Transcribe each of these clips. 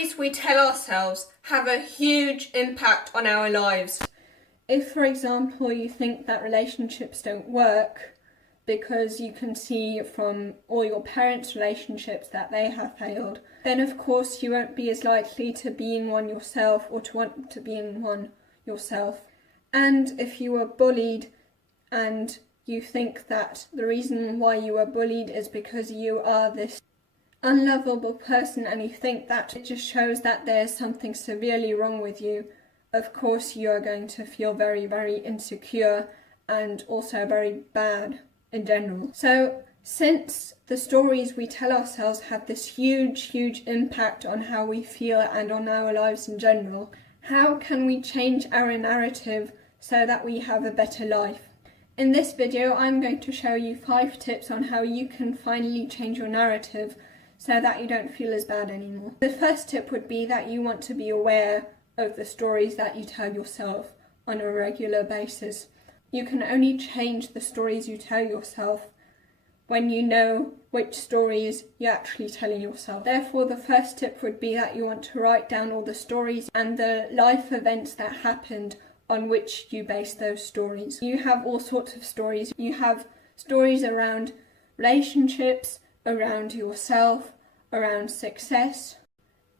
stories we tell ourselves have a huge impact on our lives. If, for example, you think that relationships don't work because you can see from all your parents' relationships that they have failed, then of course you won't be as likely to be in one yourself or to want to be in one yourself. And if you were bullied and you think that the reason why you were bullied is because you are this unlovable person and you think that it just shows that there's something severely wrong with you, of course you are going to feel very, very insecure and also very bad in general. So since the stories we tell ourselves have this huge impact on how we feel and on our lives in general, how can we change our narrative so that we have a better life? In this video, I'm going to show you 5 tips on how you can finally change your narrative so that you don't feel as bad anymore. The first tip would be that you want to be aware of the stories that you tell yourself on a regular basis. You can only change the stories you tell yourself when you know which stories you're actually telling yourself. Therefore, the first tip would be that you want to write down all the stories and the life events that happened on which you base those stories. You have all sorts of stories. You have stories around relationships, around yourself, around success,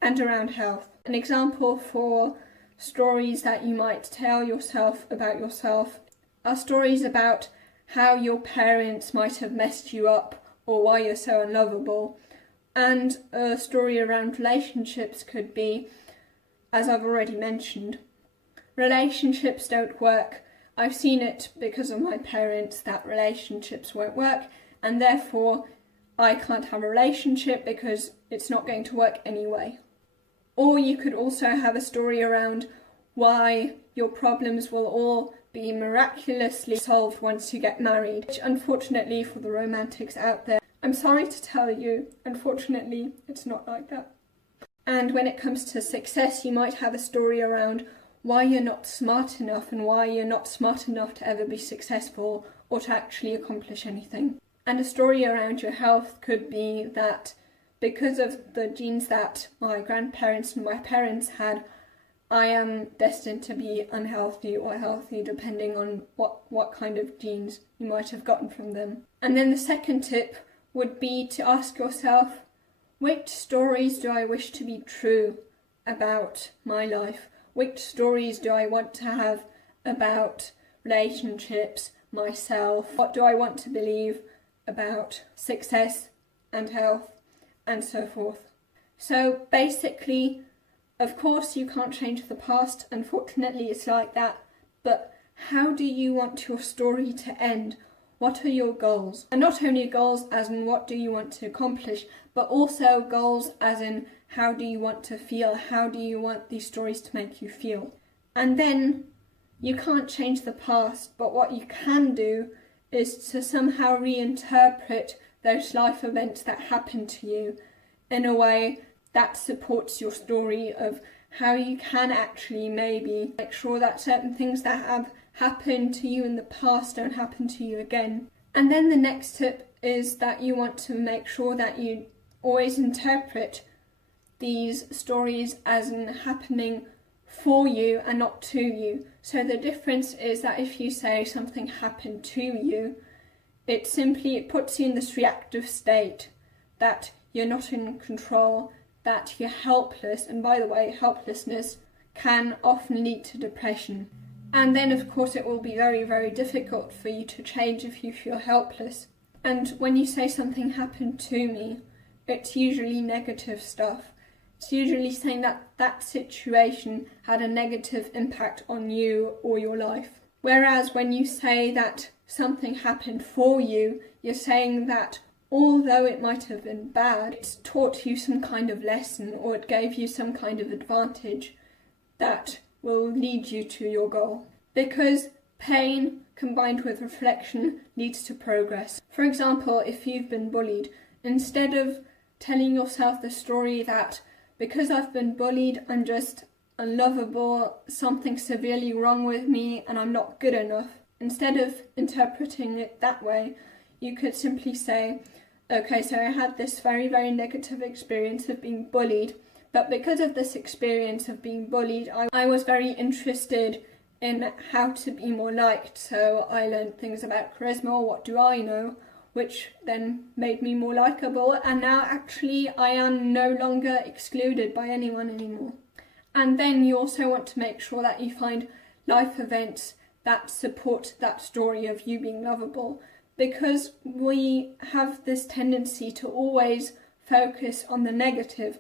and around health. An example for stories that you might tell yourself about yourself are stories about how your parents might have messed you up or why you're so unlovable. And a story around relationships could be, as I've already mentioned, relationships don't work. I've seen it because of my parents that relationships won't work, and therefore I can't have a relationship because it's not going to work anyway. Or you could also have a story around why your problems will all be miraculously solved once you get married, which unfortunately for the romantics out there, I'm sorry to tell you, unfortunately it's not like that. And when it comes to success, you might have a story around why you're not smart enough and why you're not smart enough to ever be successful or to actually accomplish anything. And a story around your health could be that because of the genes that my grandparents and my parents had, I am destined to be unhealthy or healthy depending on what kind of genes you might have gotten from them. And then the second tip would be to ask yourself, which stories do I wish to be true about my life? Which stories do I want to have about relationships, myself? What do I want to believe about success and health and so forth? So basically, of course you can't change the past, unfortunately it's like that, but how do you want your story to end? What are your goals? And not only goals as in what do you want to accomplish, but also goals as in how do you want to feel? How do you want these stories to make you feel? And then you can't change the past, but what you can do is to somehow reinterpret those life events that happened to you in a way that supports your story of how you can actually maybe make sure that certain things that have happened to you in the past don't happen to you again. And then the next tip is that you want to make sure that you always interpret these stories as in happening for you and not to you. So the difference is that if you say something happened to you, it puts you in this reactive state that you're not in control, that you're helpless, and by the way, helplessness can often lead to depression. And then of course it will be very, very difficult for you to change if you feel helpless. And when you say something happened to me, it's usually negative stuff. It's usually saying that that situation had a negative impact on you or your life. Whereas when you say that something happened for you, you're saying that although it might have been bad, it's taught you some kind of lesson or it gave you some kind of advantage that will lead you to your goal. Because pain combined with reflection leads to progress. For example, if you've been bullied, instead of telling yourself the story that because I've been bullied, I'm just unlovable, something severely wrong with me and I'm not good enough, instead of interpreting it that way, you could simply say, okay, so I had this very, very negative experience of being bullied, But because of this experience of being bullied, I was very interested in how to be more liked. So I learned things about charisma, what do I know, which then made me more likeable. And now actually I am no longer excluded by anyone anymore. And then you also want to make sure that you find life events that support that story of you being lovable, because we have this tendency to always focus on the negative,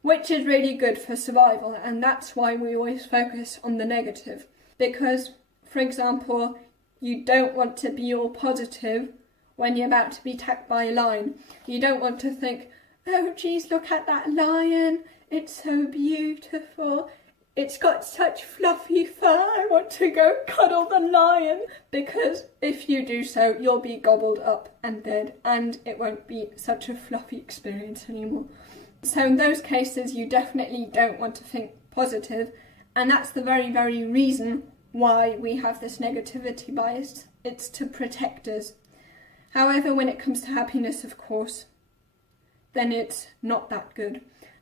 which is really good for survival, and that's why we always focus on the negative. Because, for example, you don't want to be all positive when you're about to be attacked by a lion. You don't want to think, oh geez, look at that lion, it's so beautiful, it's got such fluffy fur, I want to go cuddle the lion. Because if you do so, you'll be gobbled up and dead, and it won't be such a fluffy experience anymore. So in those cases, you definitely don't want to think positive, and that's the very, very reason why we have this negativity bias. It's to protect us. However, when it comes to happiness, of course, then it's not that good.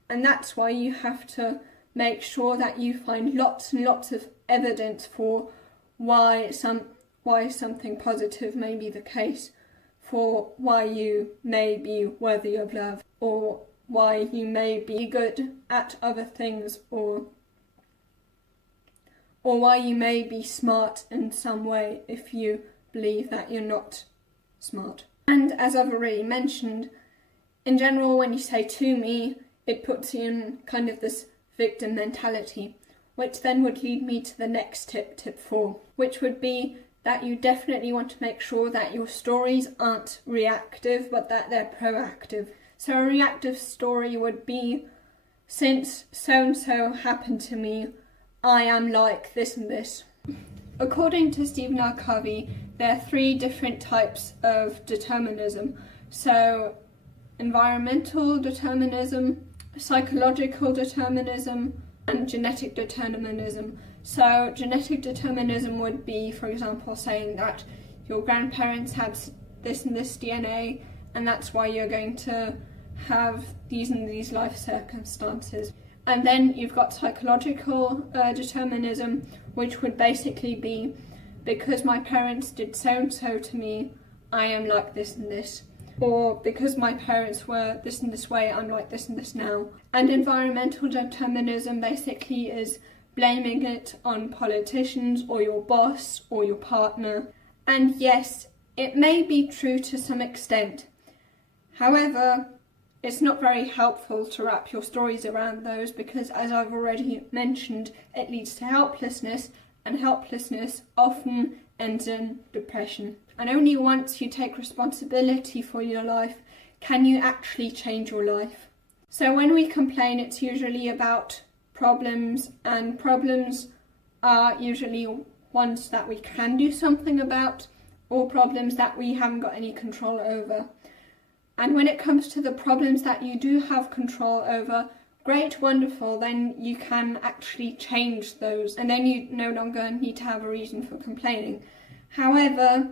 And that's why you have to make sure that you find lots and lots of evidence for why something positive may be the case, for why you may be worthy of love, or why you may be good at other things, or why you may be smart in some way if you believe that you're not smart. And as I've already mentioned, in general, when you say to me, it puts you in kind of this victim mentality, which then would lead me to the next tip 4, which would be that you definitely want to make sure that your stories aren't reactive, but that they're proactive. So a reactive story would be, since so-and-so happened to me, I am like this and this. According to Stephen R. Covey, there are 3 different types of determinism. So environmental determinism, psychological determinism, and genetic determinism. So genetic determinism would be, for example, saying that your grandparents had this and this DNA, and that's why you're going to have these and these life circumstances. And then you've got psychological determinism, which would basically be, because my parents did so and so to me, I am like this and this. Or because my parents were this and this way, I'm like this and this now. And environmental determinism basically is blaming it on politicians or your boss or your partner. And yes, it may be true to some extent. However, it's not very helpful to wrap your stories around those, because as I've already mentioned, it leads to helplessness, and helplessness often ends in depression. And only once you take responsibility for your life can you actually change your life. So when we complain, it's usually about problems, and problems are usually ones that we can do something about, or problems that we haven't got any control over. And when it comes to the problems that you do have control over, great, wonderful, then you can actually change those, and then you no longer need to have a reason for complaining. However,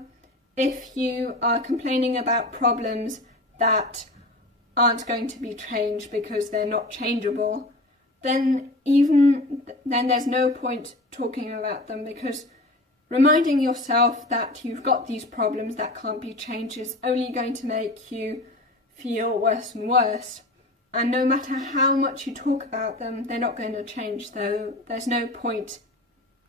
if you are complaining about problems that aren't going to be changed because they're not changeable, then there's no point talking about them, because reminding yourself that you've got these problems that can't be changed is only going to make you feel worse and worse. And no matter how much you talk about them, they're not going to change, so there's no point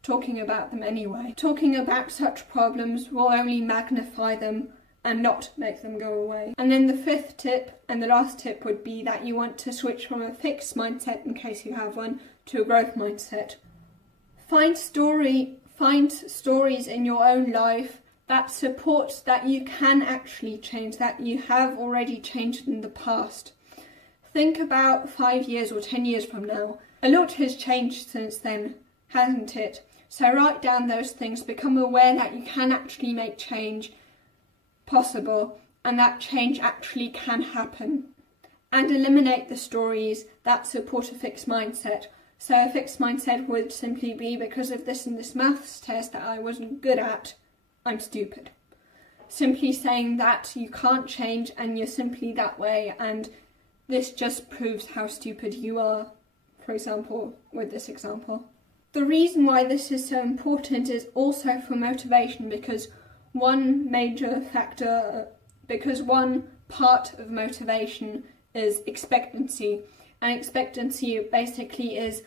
talking about them anyway. Talking about such problems will only magnify them and not make them go away. And then the 5th tip, and the last tip, would be that you want to switch from a fixed mindset, in case you have one, to a growth mindset. Find stories in your own life that support that you can actually change, that you have already changed in the past. Think about 5 years or 10 years from now. A lot has changed since then, hasn't it? So write down those things, become aware that you can actually make change possible, and that change actually can happen. And eliminate the stories that support a fixed mindset. So a fixed mindset would simply be, because of this and this maths test that I wasn't good at, I'm stupid. Simply saying that you can't change and you're simply that way, and this just proves how stupid you are. for example, with this example. The reason why this is so important is also for motivation, because one part of motivation is expectancy, and expectancy basically is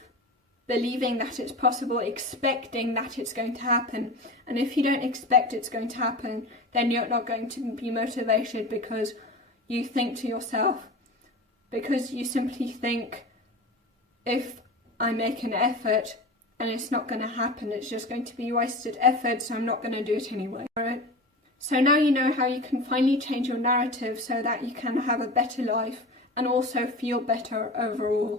believing that it's possible, expecting that it's going to happen. And if you don't expect it's going to happen, then you're not going to be motivated, because you think to yourself, because you simply think, if I make an effort and it's not going to happen, it's just going to be wasted effort, so I'm not going to do it anyway. Alright? So now you know how you can finally change your narrative so that you can have a better life and also feel better overall.